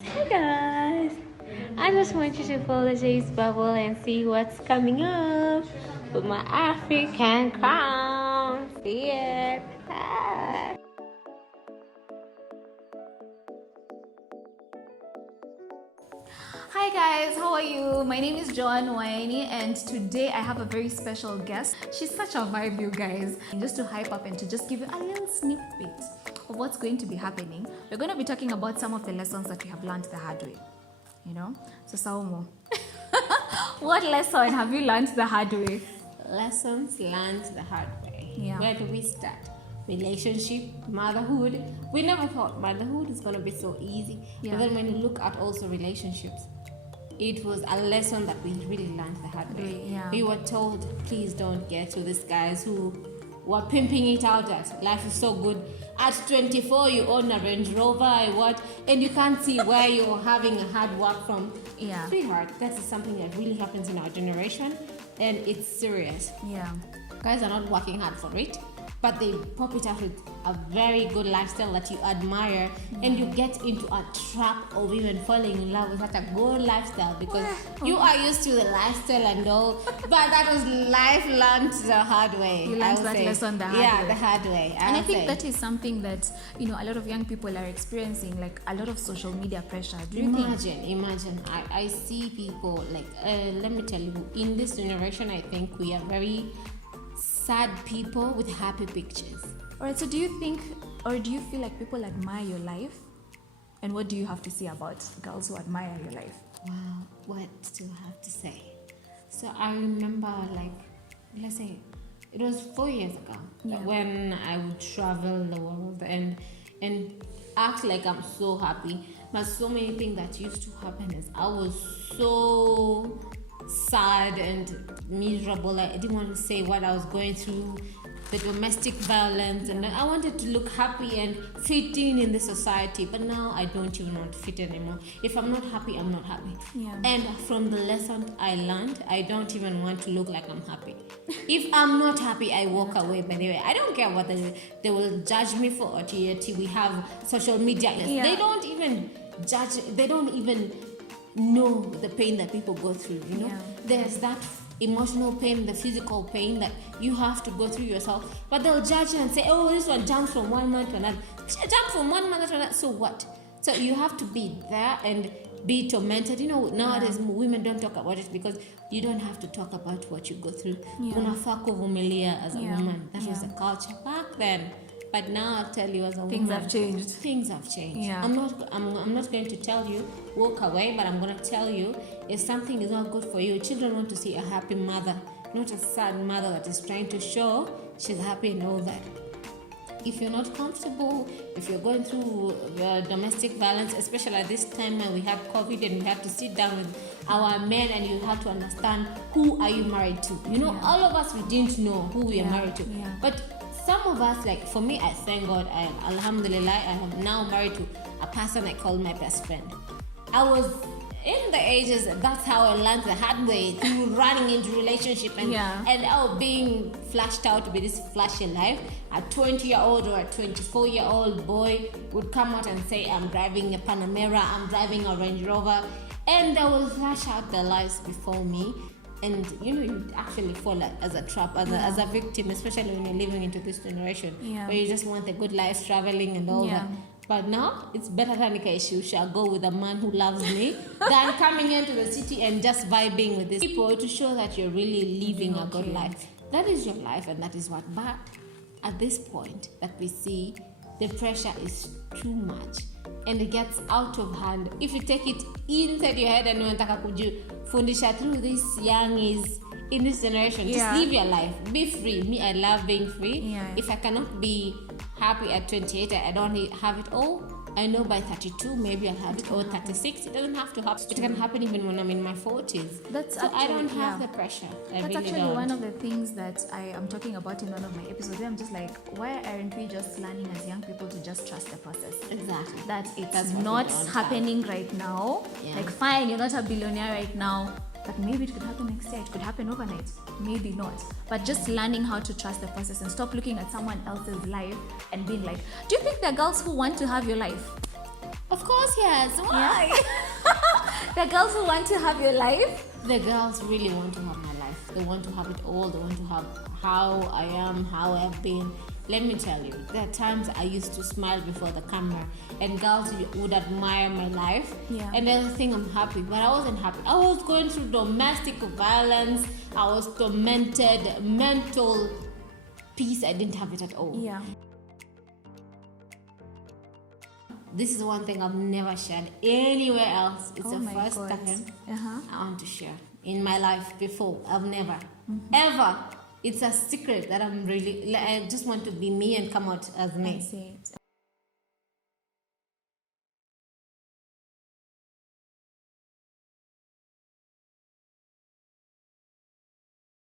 Hey guys, I just want you to follow Jay's bubble and see what's coming up with my African crown. See it? Ah. Hi guys, how are you? My name is Joanne Waeni and today I have a very special guest. She's such a vibe, you guys. Just to hype up and to just give you a little sneak peek of what's going to be happening, we're going to be talking about some of the lessons that we have learned the hard way. You know? So Saumu, what lesson have you learned the hard way? Lessons learned the hard way. Yeah. Where do we start? Relationship, motherhood. We never thought motherhood is going to be so easy. Yeah. But then when you look at also relationships, it was a lesson that we really learned the hard way. Yeah. We were told, please don't get to these guys who were pimping it out at life is so good. At 24, you own a Range Rover, and you can't see where you're having a hard work from. Yeah. Sweetheart, that is something that really happens in our generation, and it's serious. Yeah. Guys are not working hard for it, but they pop it out with a very good lifestyle that you admire, and you get into a trap of even falling in love with such a good lifestyle because you are used to the lifestyle and all, but that was life learned the hard way. You learned that lesson the hard way. Yeah, the hard way. And I think that is something that, a lot of young people are experiencing, like a lot of social media pressure. Do you think? Imagine. I see people, like, let me tell you, in this generation, I think we are very sad people with happy pictures. Alright, so do you think, or do you feel like people admire your life? And what do you have to say about girls who admire your life? Wow, what do I have to say? So I remember, like, let's say, it was 4 years ago when I would travel the world and act like I'm so happy. But so many things that used to happen is I was so sad and miserable. I didn't want to say what I was going through, the domestic violence, and I wanted to look happy and fit in the society, but now I don't even want to fit anymore. If I'm not happy, I'm not happy. And from the lesson I learned, I don't even want to look like I'm happy. If I'm not happy, I walk away. By the way, I don't care what they will judge me for. We have social media. They don't even judge. They don't even know the pain that people go through. There's that emotional pain, the physical pain that you have to go through yourself, but they'll judge you and say, oh, this one jumps from one month to another. Jump from one month to another, so what? So you have to be there and be tormented. Nowadays women don't talk about it because you don't have to talk about what you go through. Unafaa kuvumilia as a woman. That was the culture back then. But now I'll tell you, as a Things woman, have changed. Things have changed. Yeah. I'm not going to tell you walk away, but I'm going to tell you if something is not good for you. Children want to see a happy mother, not a sad mother that is trying to show she's happy and all that. If you're not comfortable, if you're going through domestic violence, especially at this time when we had COVID and we had to sit down with our men and you have to understand who are you married to. All of us, we didn't know who we are married to. But some of us, like for me, I thank God, Alhamdulillah, I am now married to a person I call my best friend. I was in the ages, that's how I learned the hard way through running into relationship and being flashed out to be this flashy life. A 20-year-old or a 24-year-old boy would come out and say, I'm driving a Panamera, I'm driving a Range Rover, and they will flash out their lives before me. And you actually fall as a trap, as a victim, especially when you're living into this generation where you just want a good life, traveling and all that. But now it's better than you shall go with a man who loves me than coming into the city and just vibing with these people to show that you're really living a good life. That is your life and that is what. But at this point that we see, the pressure is too much and it gets out of hand. If you take it inside your head and unataka kujifundisha through this young is in this generation, just live your life, be free. Me, I love being free. If I cannot be happy at 28, I don't have it all. I know by 32 maybe I'll have it, or 36. It doesn't have to happen. It can happen even when I'm in my 40s. I don't have the pressure. That's actually one of the things that I am talking about in one of my episodes. I'm just like, why aren't we just learning as young people to just trust the process? Exactly. That it's not happening right now. Like, fine, you're not a billionaire right now, but maybe it could happen next year. It could happen overnight. Maybe not. But just learning how to trust the process and stop looking at someone else's life and being like, do you think there are girls who want to have your life? Of course he has. Why? The girls who want to have your life. The girls really want to have my life. They want to have it all. They want to have how I am, how I've been. Let me tell you, there are times I used to smile before the camera and girls would admire my life. Yeah. And they would think I'm happy, but I wasn't happy. I was going through domestic violence. I was tormented, mental peace. I didn't have it at all. Yeah. This is one thing I've never shared anywhere else. It's the my first God. time Uh-huh. I want to share in my life before. I've never, ever. It's a secret that I'm really, I just want to be me and come out as I me. see it.